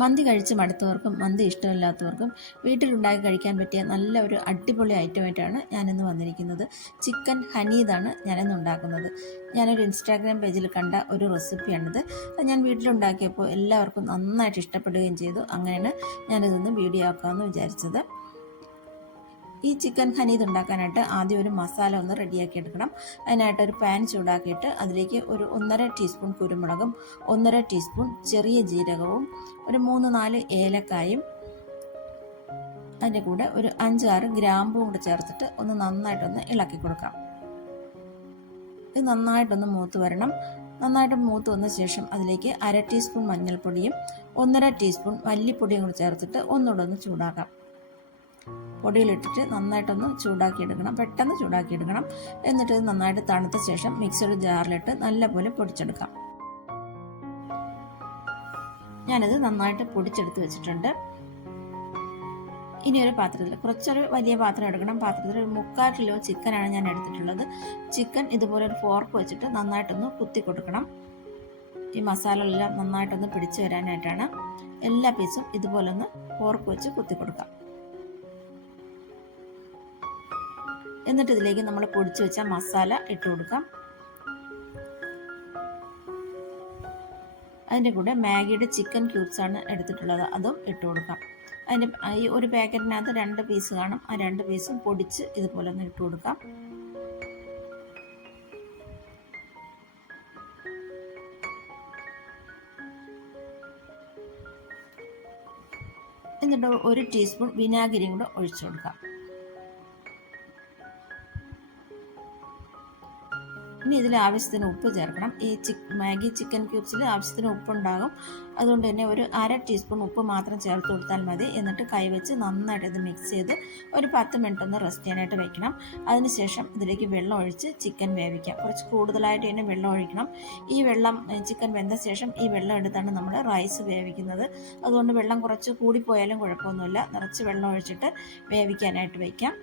മന്തി കഴിച്ച് മടുത്തവർക്കും മന്തി ഇഷ്ടമില്ലാത്തവർക്കും വീട്ടിലുണ്ടാക്കി കഴിക്കാൻ പറ്റിയ നല്ല ഒരു അടിപൊളി ഐറ്റമായിട്ടാണ് ഞാനിന്ന് വന്നിരിക്കുന്നത്. ചിക്കൻ ഹനീതാണ് ഞാനിന്ന് ഉണ്ടാക്കുന്നത്. ഞാനൊരു ഇൻസ്റ്റാഗ്രാം പേജിൽ കണ്ട ഒരു റെസിപ്പിയാണിത്. ഞാൻ വീട്ടിലുണ്ടാക്കിയപ്പോൾ എല്ലാവർക്കും നന്നായിട്ട് ഇഷ്ടപ്പെടുകയും ചെയ്തു. അങ്ങനെയാണ് ഞാനിതൊന്ന് വീഡിയോ ആക്കാമെന്ന് വിചാരിച്ചത്. ഈ ചിക്കൻ ഹനീദ് ഉണ്ടാക്കാനായിട്ട് ആദ്യം ഒരു മസാല ഒന്ന് റെഡിയാക്കി എടുക്കണം. അതിനായിട്ട് ഒരു പാൻ ചൂടാക്കിയിട്ട് അതിലേക്ക് ഒരു ഒന്നര ടീസ്പൂൺ കുരുമുളകും ഒന്നര ടീസ്പൂൺ ചെറിയ ജീരകവും ഒരു മൂന്ന് നാല് ഏലക്കായും അതിന്റെ കൂടെ ഒരു അഞ്ചാറ് ഗ്രാമ്പും കൂടെ ചേർത്തിട്ട് ഒന്ന് നന്നായിട്ടൊന്ന് ഇളക്കി കൊടുക്കാം. ഇത് നന്നായിട്ടൊന്ന് മൂത്ത് വരണം. നന്നായിട്ട് മൂത്ത് വന്ന ശേഷം അതിലേക്ക് അര ടീസ്പൂൺ മഞ്ഞൾപ്പൊടിയും ഒന്നര ടീസ്പൂൺ മല്ലിപ്പൊടിയും കൂടി ചേർത്തിട്ട് ഒന്നുകൂടെ ഒന്ന് ചൂടാക്കാം. പൊടിയിലിട്ടിട്ട് നന്നായിട്ടൊന്ന് ചൂടാക്കി എടുക്കണം പെട്ടെന്ന് ചൂടാക്കി എടുക്കണം എന്നിട്ട് ഇത് നന്നായിട്ട് തണുത്ത ശേഷം മിക്സഡ് ജാറിലിട്ട് നല്ലപോലെ പൊടിച്ചെടുക്കാം. ഞാനിത് നന്നായിട്ട് പൊടിച്ചെടുത്ത് വെച്ചിട്ടുണ്ട്. ഇനി ഒരു പാത്രത്തിൽ കുറച്ചൊരു വലിയ പാത്രം എടുക്കണം. പാത്രത്തിൽ ഒരു മുക്കാൽ കിലോ ചിക്കനാണ് ഞാൻ എടുത്തിട്ടുള്ളത്. ചിക്കൻ ഇതുപോലെ ഒരു ഫോർക്ക് വെച്ചിട്ട് നന്നായിട്ടൊന്ന് കുത്തി കൊടുക്കണം ഈ മസാല എല്ലാം നന്നായിട്ടൊന്ന് പിടിച്ചു വരാനായിട്ടാണ്. എല്ലാ പീസും ഇതുപോലെ ഒന്ന് ഫോർക്ക് വെച്ച് കുത്തി കൊടുക്കാം എന്നിട്ട് ഇതിലേക്ക് നമ്മൾ പൊടിച്ചു വെച്ച മസാല ഇട്ട് കൊടുക്കാം. അതിന്റെ കൂടെ മാഗിയുടെ ചിക്കൻ ക്യൂബ്സാണ് എടുത്തിട്ടുള്ളത് അതും ഇട്ട് കൊടുക്കാം. അതിന്റെ ഈ ഒരു പാക്കറ്റിനകത്ത് രണ്ട് പീസ് കാണും ആ രണ്ട് പീസും പൊടിച്ച് ഇതുപോലെ ഒന്ന് ഇട്ട് കൊടുക്കാം. എന്നിട്ട് ഒരു ടീസ്പൂൺ വിനാഗിരിയും കൂടെ ഒഴിച്ചു കൊടുക്കാം. ഇനി ഇതിൽ ആവശ്യത്തിന് ഉപ്പ് ചേർക്കണം. ഈ ചിക്ക് മാഗി ചിക്കൻ ക്യൂബ്സിൽ ആവശ്യത്തിന് ഉപ്പുണ്ടാകും. അതുകൊണ്ട് തന്നെ ഒരു അര ടീസ്പൂൺ ഉപ്പ് മാത്രം ചേർത്ത് കൊടുത്താൽ മതി. എന്നിട്ട് കൈവച്ച് നന്നായിട്ട് ഇത് മിക്സ് ചെയ്ത് ഒരു പത്ത് മിനിറ്റ് ഒന്ന് റെസ്റ്റ് ചെയ്യാനായിട്ട് വെക്കണം. അതിനുശേഷം ഇതിലേക്ക് വെള്ളം ഒഴിച്ച് ചിക്കൻ വേവിക്കാം. കുറച്ച് കൂടുതലായിട്ട് തന്നെ വെള്ളം ഒഴിക്കണം. ഈ വെള്ളം ചിക്കൻ വെന്ത ശേഷം ഈ വെള്ളം എടുത്താണ് നമ്മൾ റൈസ് വേവിക്കുന്നത്. അതുകൊണ്ട് വെള്ളം കുറച്ച് കൂടിപ്പോയാലും കുഴപ്പമൊന്നുമില്ല. നിറച്ച് വെള്ളം ഒഴിച്ചിട്ട് വേവിക്കാനായിട്ട് വയ്ക്കാം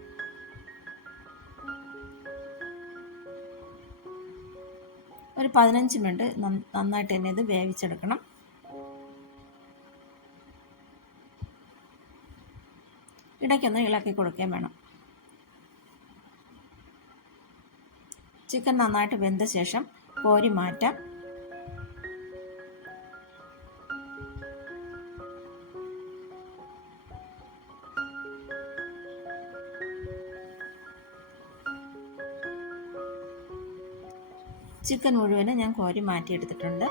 ഒരു പതിനഞ്ച് മിനിറ്റ് നന്നായിട്ട് തന്നെ ഇത് വേവിച്ചെടുക്കണം. ഇടയ്ക്കൊന്ന് ഇളക്കി കൊടുക്കുകയും വേണം. ചിക്കൻ നന്നായിട്ട് വെന്ത ശേഷം കോരി മാറ്റാം. ചിക്കൻ മുഴുവനും ഞാൻ കോരി മാറ്റിയെടുത്തിട്ടുണ്ട്.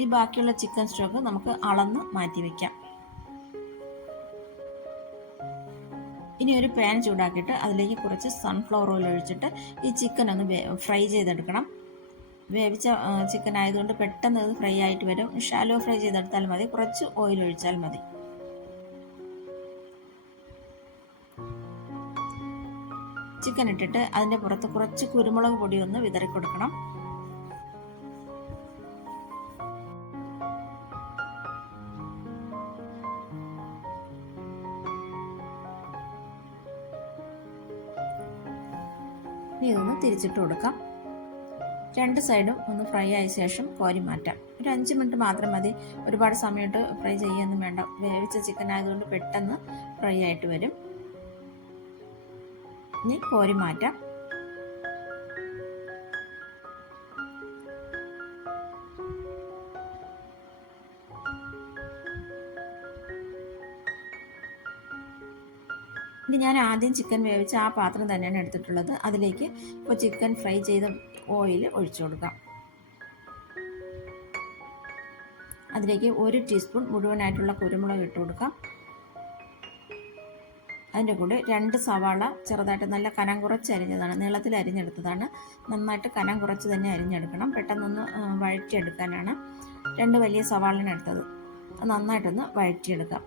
ഈ ബാക്കിയുള്ള ചിക്കൻ സ്റ്റോക്ക് നമുക്ക് അളന്ന് മാറ്റി വയ്ക്കാം ഇനി ഒരു പാൻ ചൂടാക്കിയിട്ട് അതിലേക്ക് കുറച്ച് സൺഫ്ലവർ ഓയിൽ ഒഴിച്ചിട്ട് ഈ ചിക്കൻ ഒന്ന് ഫ്രൈ ചെയ്തെടുക്കണം. വേവിച്ച ചിക്കൻ ആയതുകൊണ്ട് പെട്ടെന്ന് ഇത് ഫ്രൈ ആയിട്ട് വരും. ഷാലോ ഫ്രൈ ചെയ്തെടുത്താൽ മതി. കുറച്ച് ഓയിൽ ഒഴിച്ചാൽ മതി. ചിക്കൻ ഇട്ടിട്ട് അതിന്റെ പുറത്ത് കുറച്ച് കുരുമുളക് പൊടി ഒന്ന് വിതറി കൊടുക്കണം. ഇനി ഇതൊന്ന് തിരിച്ചിട്ട് കൊടുക്കാം. രണ്ട് സൈഡും ഒന്ന് ഫ്രൈ ആയ ശേഷം കോരി മാറ്റാം. ഒരു അഞ്ച് മിനിറ്റ് മാത്രം മതി. ഒരുപാട് സമയത്ത് ഫ്രൈ ചെയ്യാനൊന്നും വേണ്ട. വേവിച്ച ചിക്കൻ ആയതുകൊണ്ട് പെട്ടെന്ന് ഫ്രൈ ആയിട്ട് വരും. ഇനി കോരി മാറ്റാം. ഇനി ഞാൻ ആദ്യം ചിക്കൻ വേവിച്ച ആ പാത്രം തന്നെയാണ് എടുത്തിട്ടുള്ളത്. അതിലേക്ക് ഇപ്പോൾ ചിക്കൻ ഫ്രൈ ചെയ്ത ഓയിൽ ഒഴിച്ചു കൊടുക്കാം. അതിലേക്ക് ഒരു ടീസ്പൂൺ മുഴുവനായിട്ടുള്ള കുരുമുളക് ഇട്ട് കൊടുക്കാം. അതിന്റെ കൂടെ രണ്ട് സവാള ചെറുതായിട്ട് നല്ല കനം കുറച്ച് അരിഞ്ഞതാണ്. നീളത്തിൽ അരിഞ്ഞെടുത്തതാണ്. നന്നായിട്ട് കനം കുറച്ച് തന്നെ അരിഞ്ഞെടുക്കണം. പെട്ടെന്നൊന്ന് വഴറ്റിയെടുക്കാനാണ്. രണ്ട് വലിയ സവാളിന് എടുത്തത്. നന്നായിട്ടൊന്ന് വഴറ്റിയെടുക്കാം.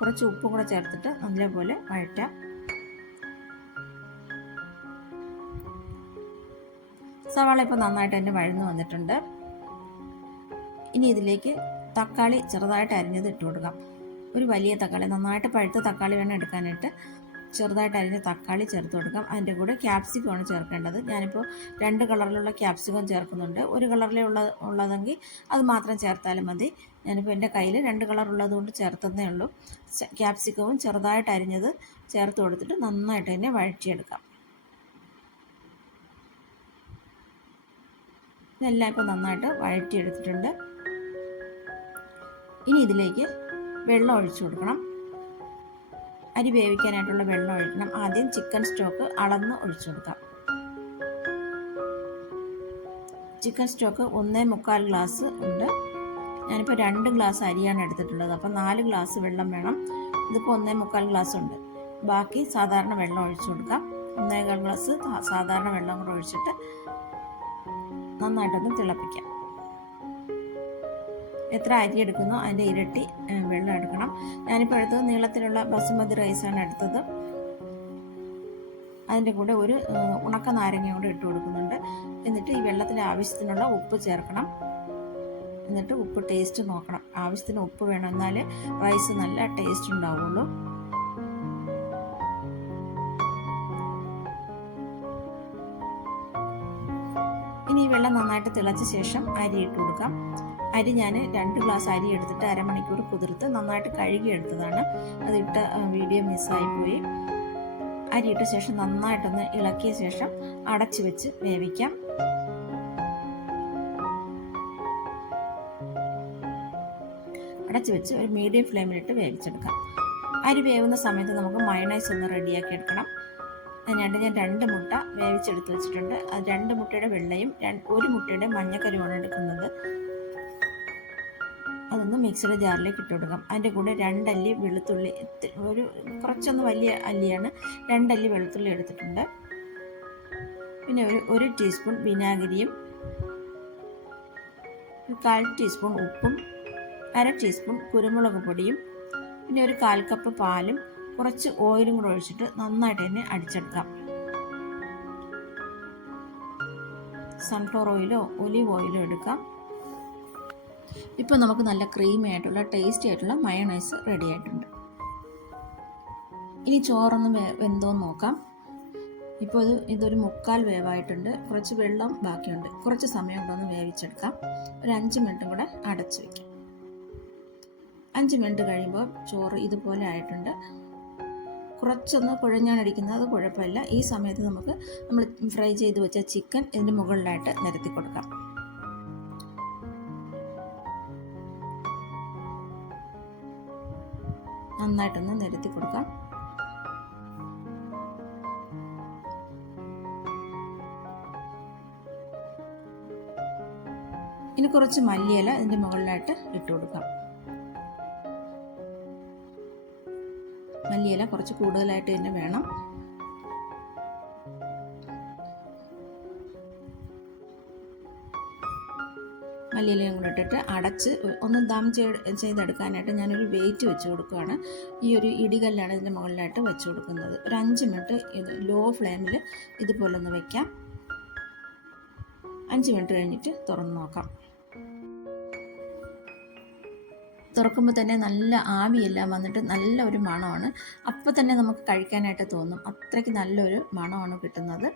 കുറച്ച് ഉപ്പും കൂടെ ചേർത്തിട്ട് നല്ലപോലെ വഴറ്റാം. സവാള ഇപ്പോൾ നന്നായിട്ട് തന്നെ വഴന്നു വന്നിട്ടുണ്ട്. ഇനി ഇതിലേക്ക് തക്കാളി ചെറുതായിട്ട് അരിഞ്ഞത് ഇട്ട് കൊടുക്കാം. ഒരു വലിയ തക്കാളി നന്നായിട്ട് പഴുത്ത തക്കാളി വേണം എടുക്കാനായിട്ട്. ചെറുതായിട്ട് അരിഞ്ഞ തക്കാളി ചേർത്ത് കൊടുക്കാം. അതിന്റെ കൂടെ ക്യാപ്സിക്കമാണ് ചേർക്കേണ്ടത്. ഞാനിപ്പോൾ രണ്ട് കളറിലുള്ള ക്യാപ്സിക്കം ചേർക്കുന്നുണ്ട്. ഒരു കളറിലേ ഉള്ള ഉള്ളതെങ്കിൽ അത് മാത്രം ചേർത്താലും മതി. ഞാനിപ്പോൾ എന്റെ കയ്യിൽ രണ്ട് കളർ ഉള്ളതുകൊണ്ട് ചേർത്തതേ ഉള്ളൂ. ക്യാപ്സിക്കവും ചെറുതായിട്ട് അരിഞ്ഞത് ചേർത്ത് കൊടുത്തിട്ട് നന്നായിട്ട് തന്നെ വഴറ്റിയെടുക്കാം. ഇതെല്ലാം ഇപ്പോൾ നന്നായിട്ട് വഴറ്റിയെടുത്തിട്ടുണ്ട്. ഇനി ഇതിലേക്ക് വെള്ളം ഒഴിച്ചു കൊടുക്കണം. അരി വേവിക്കാനായിട്ടുള്ള വെള്ളം ഒഴിക്കണം. ആദ്യം ചിക്കൻ സ്റ്റോക്ക് അളന്ന് ഒഴിച്ചു കൊടുക്കാം. ചിക്കൻ സ്റ്റോക്ക് ഒന്നേ മുക്കാൽ ഗ്ലാസ് ഉണ്ട്. ഞാനിപ്പോൾ രണ്ട് ഗ്ലാസ് അരിയാണ് എടുത്തിട്ടുള്ളത്. അപ്പോൾ നാല് ഗ്ലാസ് വെള്ളം വേണം. ഇതിപ്പോൾ ഒന്നേ മുക്കാൽ ഗ്ലാസ് ഉണ്ട്. ബാക്കി സാധാരണ വെള്ളം ഒഴിച്ചു കൊടുക്കാം. ഒന്നേകാൽ ഗ്ലാസ് സാധാരണ വെള്ളം കൂടെ ഒഴിച്ചിട്ട് നന്നായിട്ടൊന്ന് തിളപ്പിക്കാം. എത്ര അരി എടുക്കുന്നോ അതിന്റെ ഇരട്ടി വെള്ളം എടുക്കണം. ഞാനിപ്പോൾ എടുത്തത് നീളത്തിലുള്ള ബസുമതി റൈസാണ് എടുത്തത്. അതിന്റെ കൂടെ ഒരു ഉണക്ക നാരങ്ങ കൂടെ ഇട്ട് കൊടുക്കുന്നുണ്ട്. എന്നിട്ട് ഈ വെള്ളത്തിൽ ആവശ്യത്തിനുള്ള ഉപ്പ് ചേർക്കണം. എന്നിട്ട് ഉപ്പ് ടേസ്റ്റ് നോക്കണം. ആവശ്യത്തിന് ഉപ്പ് വേണം എന്നാലേ റൈസ് നല്ല ടേസ്റ്റ് ഉണ്ടാവുള്ളൂ. ഇനി ഈ വെള്ളം നന്നായിട്ട് തിളച്ച ശേഷം അരി ഇട്ട് കൊടുക്കാം. അരി ഞാൻ രണ്ട് ഗ്ലാസ് അരി എടുത്തിട്ട് അരമണിക്കൂർ കുതിർത്ത് നന്നായിട്ട് കഴുകി എടുത്തതാണ് അതിട്ട വീഡിയോ മിസ്സായി പോയി. അരി ഇട്ട ശേഷം നന്നായിട്ടൊന്ന് ഇളക്കിയ ശേഷം അടച്ചു വെച്ച് വേവിക്കാം. അടച്ചു വെച്ച് ഒരു മീഡിയം ഫ്ലെയിമിലിട്ട് വേവിച്ചെടുക്കാം. അരി വേവുന്ന സമയത്ത് നമുക്ക് മയണൈസ് ഒന്ന് റെഡിയാക്കി എടുക്കണം. അതിനായിട്ട് ഞാൻ രണ്ട് മുട്ട വേവിച്ചെടുത്ത് വെച്ചിട്ടുണ്ട്. അത് രണ്ട് മുട്ടയുടെ വെള്ളയും ഒരു മുട്ടയുടെ മഞ്ഞക്കരുമാണ് എടുക്കുന്നത്. അതൊന്ന് മിക്സിയുടെ ജാറിലേക്ക് ഇട്ട് കൊടുക്കാം. അതിന്റെ കൂടെ രണ്ടല്ലി വെളുത്തുള്ളി ഒരു കുറച്ചൊന്ന് വലിയ അല്ലിയാണ് രണ്ടല്ലി വെളുത്തുള്ളി എടുത്തിട്ടുണ്ട്. പിന്നെ ഒരു ഒരു ടീസ്പൂൺ വിനാഗിരിയും കാൽ ടീസ്പൂൺ ഉപ്പും അര ടീസ്പൂൺ കുരുമുളക് പൊടിയും പിന്നെ ഒരു കാൽ കപ്പ് പാലും കുറച്ച് ഓയിലും കൂടെ ഒഴിച്ചിട്ട് നന്നായിട്ട് തന്നെ അടിച്ചെടുക്കാം. സൺഫ്ലവർ ഓയിലോ ഒലിവ് ഓയിലോ എടുക്കാം. ഇപ്പോൾ നമുക്ക് നല്ല ക്രീമി ആയിട്ടുള്ള ടേസ്റ്റി ആയിട്ടുള്ള മയണൈസ് റെഡി ആയിട്ടുണ്ട്. ഇനി ചോറൊന്ന് വെന്തോന്ന് നോക്കാം. ഇപ്പോൾ ഇത് ഇതൊരു മുക്കാൽ വേവായിട്ടുണ്ട്. കുറച്ച് വെള്ളം ബാക്കിയുണ്ട്. കുറച്ച് സമയം കൂടെ ഒന്ന് വേവിച്ചെടുക്കാം. ഒരു അഞ്ച് മിനിറ്റും കൂടെ അടച്ച് വയ്ക്കാം അഞ്ച് മിനിറ്റ് കഴിയുമ്പോൾ ചോറ് ഇതുപോലെ ആയിട്ടുണ്ട്. കുറച്ചൊന്ന് കുഴഞ്ഞാണടിക്കുന്നത് അത് കുഴപ്പമില്ല. ഈ സമയത്ത് നമുക്ക് നമ്മൾ ഫ്രൈ ചെയ്ത് വെച്ച ചിക്കൻ ഇതിന്റെ മുകളിലായിട്ട് നിരത്തി കൊടുക്കാം. നന്നായിട്ടൊന്ന് നിരത്തി കൊടുക്കാം. ഇനി കുറച്ച് മല്ലിയില ഇതിന്റെ മുകളിലായിട്ട് ഇട്ട് കൊടുക്കാം. മല്ലിയില കുറച്ച് കൂടുതലായിട്ട് തന്നെ വേണം. മല്ലിയിലയും കൂടെ ഇട്ടിട്ട് അടച്ച് ഒന്ന് ദം ചെയ്തെടുക്കാനായിട്ട് ഞാനൊരു വെയിറ്റ് വെച്ച് കൊടുക്കുകയാണ് ഈ ഒരു ഇടികല്ലാണ് ഇതിന്റെ മുകളിലായിട്ട് വെച്ച് കൊടുക്കുന്നത്. ഒരു അഞ്ച് മിനിറ്റ് ഇത് ലോ ഫ്ലെയിമിൽ ഇതുപോലെ ഒന്ന് വയ്ക്കാം അഞ്ച് മിനിറ്റ് കഴിഞ്ഞിട്ട് തുറന്ന് നോക്കാം. തുറക്കുമ്പോൾ തന്നെ നല്ല ആവിയെല്ലാം വന്നിട്ട് നല്ല ഒരു മണമാണ്. അപ്പോൾ തന്നെ നമുക്ക് കഴിക്കാനായിട്ട് തോന്നും. അത്രയ്ക്ക് നല്ലൊരു മണമാണ് കിട്ടുന്നത്.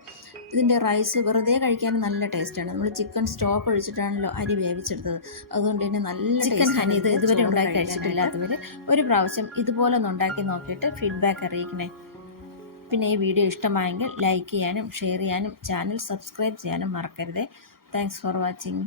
ഇതിന്റെ റൈസ് വെറുതെ കഴിക്കാൻ നല്ല ടേസ്റ്റാണ് നമ്മൾ ചിക്കൻ സ്റ്റോക്ക് ഒഴിച്ചിട്ടാണല്ലോ അരി വേവിച്ചെടുത്തത്. അതുകൊണ്ട് തന്നെ നല്ല ചിക്കൻ ഹനി ഇത് ഇതുവരെ ഉണ്ടാക്കി കഴിച്ചിട്ടില്ലാത്തവർ ഒരു പ്രാവശ്യം ഇതുപോലെ ഒന്ന് ഉണ്ടാക്കി നോക്കിയിട്ട് ഫീഡ്ബാക്ക് അറിയിക്കണേ. പിന്നെ ഈ വീഡിയോ ഇഷ്ടമായെങ്കിൽ ലൈക്ക് ചെയ്യാനും ഷെയർ ചെയ്യാനും ചാനൽ സബ്സ്ക്രൈബ് ചെയ്യാനും മറക്കരുതേ. Thanks for watching